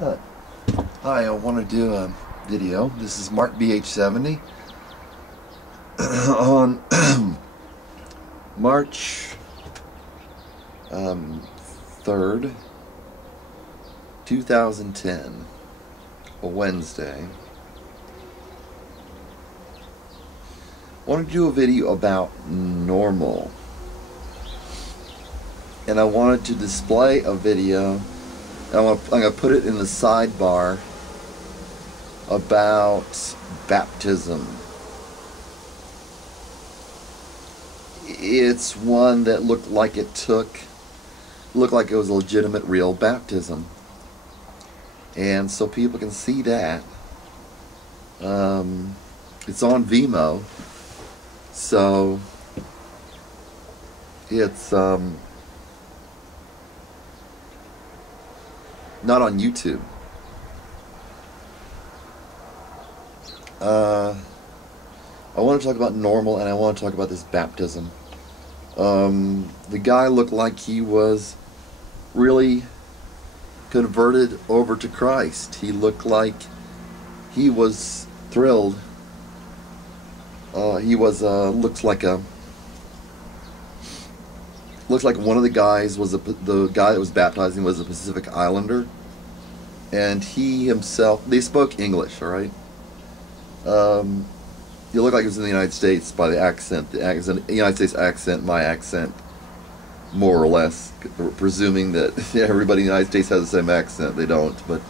Uh, Hi, I want to do a video. This is Mark BH70 on March 3rd, 2010, a Wednesday. I want to do a video about normal. And I wanted to display a video. I'm going to put it in the sidebar about baptism. It's one that looked like it was a legitimate, real baptism. And so people can see that. It's on Vimeo. So it's not on YouTube. I want to talk about normal, and I want to talk about this baptism. The guy looked like he was really converted over to Christ. He looked like he was thrilled. Looks like one of the guys was the guy that was baptizing was a Pacific Islander, and he himself, they spoke English, all right. He looked like he was in the United States by the accent, the United States accent, my accent, more or less, presuming that everybody in the United States has the same accent. They don't, but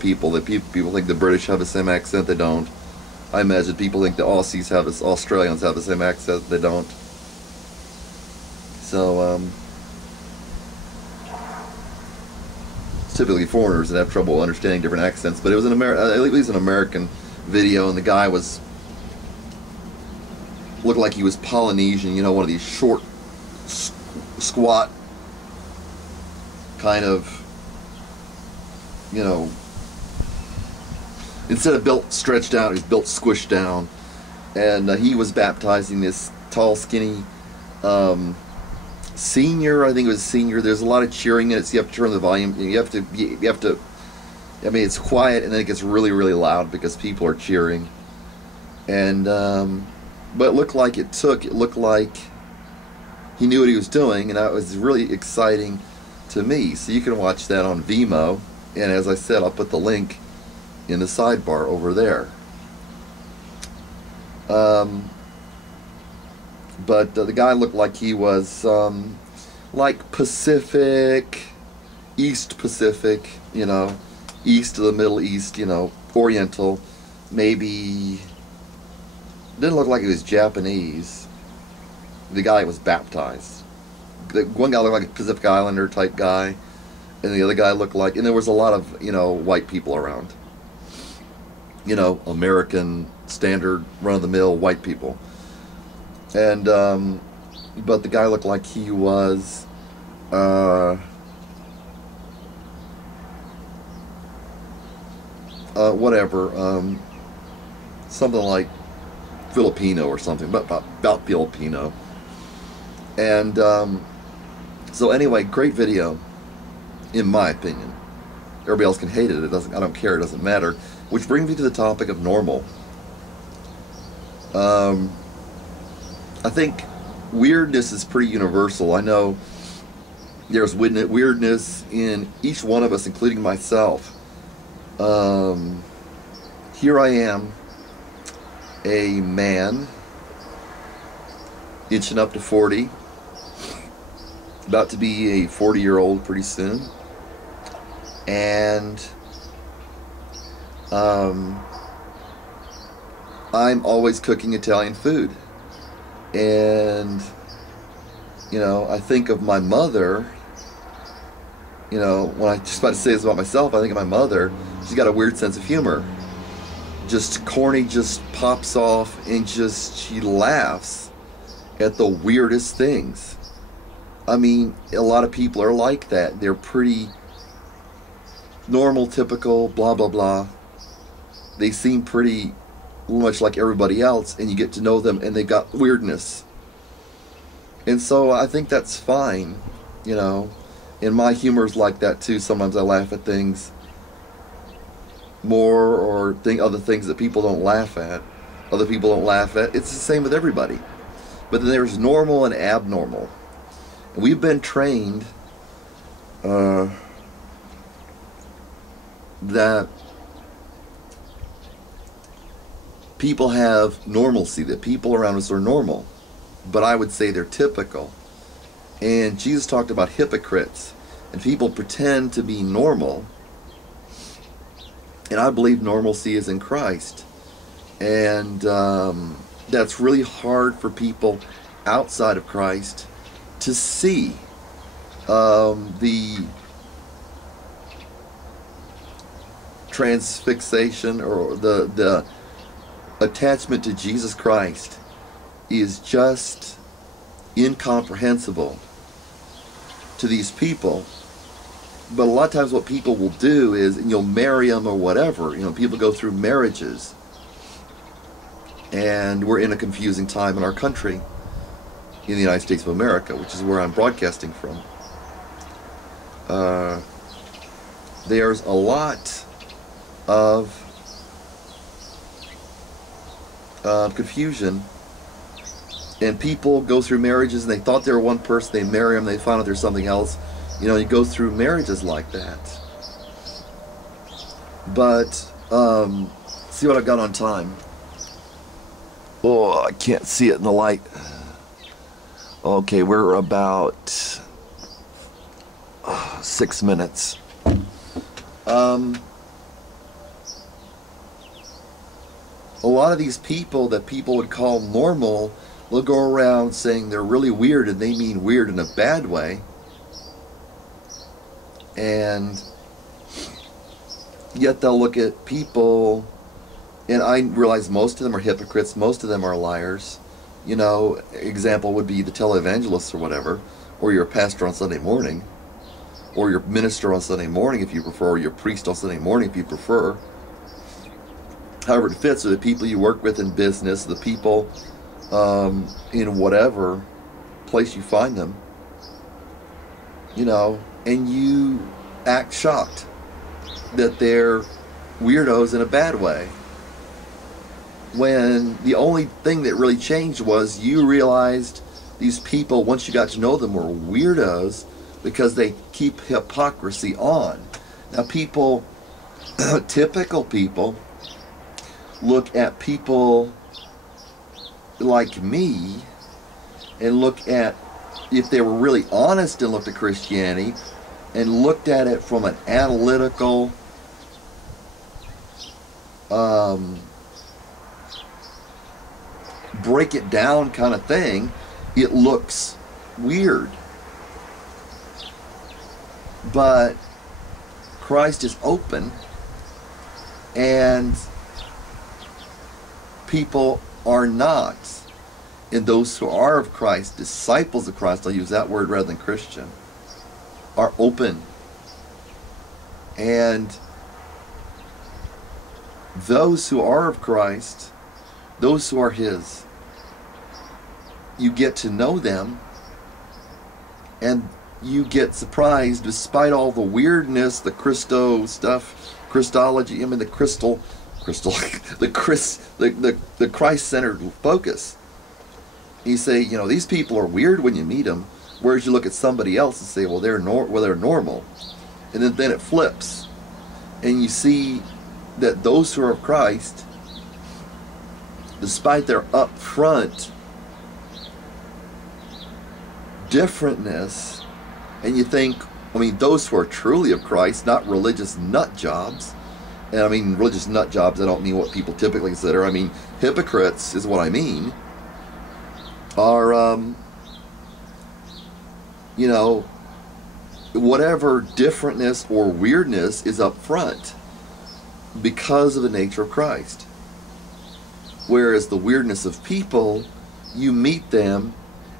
people think the British have the same accent. They don't. I imagine people think the Australians have the same accent. They don't. So, it's typically foreigners that have trouble understanding different accents. But it was at least an American video, and the guy looked like he was Polynesian. One of these short, squat, kind of, instead of built stretched out, he's built squished down. And he was baptizing this tall, skinny senior. I think it was senior. There's a lot of cheering in it, so you have to turn the volume. You have to. I mean, it's quiet, and then it gets really, really loud because people are cheering. And but it looked like he knew what he was doing, and that was really exciting to me. So you can watch that on Vimeo, and as I said, I'll put the link in the sidebar over there. But the guy looked like he was like East Pacific, east of the Middle East, Oriental, maybe. Didn't look like he was Japanese. The guy was baptized. One guy looked like a Pacific Islander type guy, and the other guy looked like, and there was a lot of, white people around. American, standard, run-of-the-mill white people. And, but the guy looked like he was, something like Filipino or something, but about Filipino. And, so anyway, great video, in my opinion. Everybody else can hate it. I don't care. It doesn't matter. Which brings me to the topic of normal. I think weirdness is pretty universal. I know there's weirdness in each one of us, including myself. Here I am, a man, inching up to 40, about to be a 40-year-old pretty soon, and I'm always cooking Italian food. And, I think of my mother, when I just about to say this about myself, I think of my mother. She's got a weird sense of humor. Just corny, just pops off, and she laughs at the weirdest things. I mean, a lot of people are like that. They're pretty normal, typical, blah, blah, blah. They seem pretty much like everybody else, and you get to know them, and they got weirdness. And so I think that's fine, And my humor's like that too. Sometimes I laugh at things more, or think other things that people don't laugh at. Other people don't laugh at. It's the same with everybody. But then there's normal and abnormal. And we've been trained that people have normalcy, that people around us are normal. But I would say they're typical. And Jesus talked about hypocrites. And people pretend to be normal. And I believe normalcy is in Christ. And that's really hard for people outside of Christ to see. The transfixation, or the attachment to Jesus Christ, is just incomprehensible to these people. But a lot of times what people will do is, you'll marry them or whatever. People go through marriages. And we're in a confusing time in our country, in the United States of America, which is where I'm broadcasting from. There's a lot of confusion, and people go through marriages and they thought they were one person, they marry them, they find out there's something else. You go through marriages like that. But see what I've got on time. Oh, I can't see it in the light. Okay, we're about 6 minutes. A lot of these people that people would call normal will go around saying they're really weird, and they mean weird in a bad way. And yet they'll look at people, and I realize most of them are hypocrites, most of them are liars. Example would be the televangelists or whatever, or your pastor on Sunday morning, or your minister on Sunday morning if you prefer, or your priest on Sunday morning if you prefer. However it fits, or the people you work with in business, the people in whatever place you find them, and you act shocked that they're weirdos in a bad way, when the only thing that really changed was you realized these people, once you got to know them, were weirdos because they keep hypocrisy on. Now people, typical people, look at people like me and look at, if they were really honest and looked at Christianity and looked at it from an analytical break it down kind of thing, it looks weird. But Christ is open, and people are not. And those who are of Christ, disciples of Christ, I'll use that word rather than Christian, are open. And those who are of Christ, those who are His, you get to know them, and you get surprised, despite all the weirdness, the Christo stuff, Christology, the the Christ-centered focus. You say, these people are weird when you meet them, whereas you look at somebody else and say, well, they're normal. And then it flips, and you see that those who are of Christ, despite their upfront differentness, and you think, those who are truly of Christ, not religious nut jobs, and religious nut jobs, I don't mean what people typically consider, hypocrites is what I mean, are, whatever differentness or weirdness is up front because of the nature of Christ. Whereas the weirdness of people, you meet them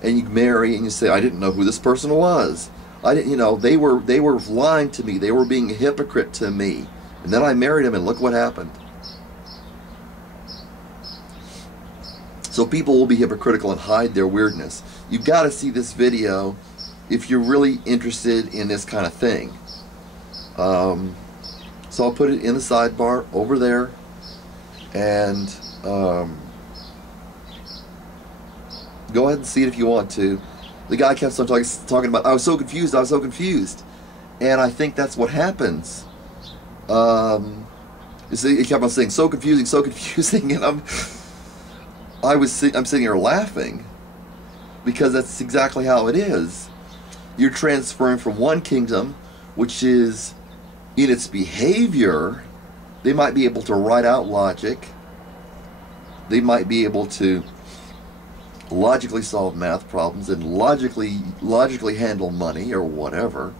and you marry and you say, I didn't know who this person was. I didn't, they were lying to me. They were being a hypocrite to me. And then I married him, and look what happened. So people will be hypocritical and hide their weirdness. You've got to see this video if you're really interested in this kind of thing. So I'll put it in the sidebar over there, and go ahead and see it if you want to. The guy kept on talking about, I was so confused, I was so confused. And I think that's what happens. He kept on saying, so confusing, and I'm sitting here laughing, because that's exactly how it is. You're transferring from one kingdom, which is, in its behavior, they might be able to write out logic. They might be able to logically solve math problems and logically handle money or whatever.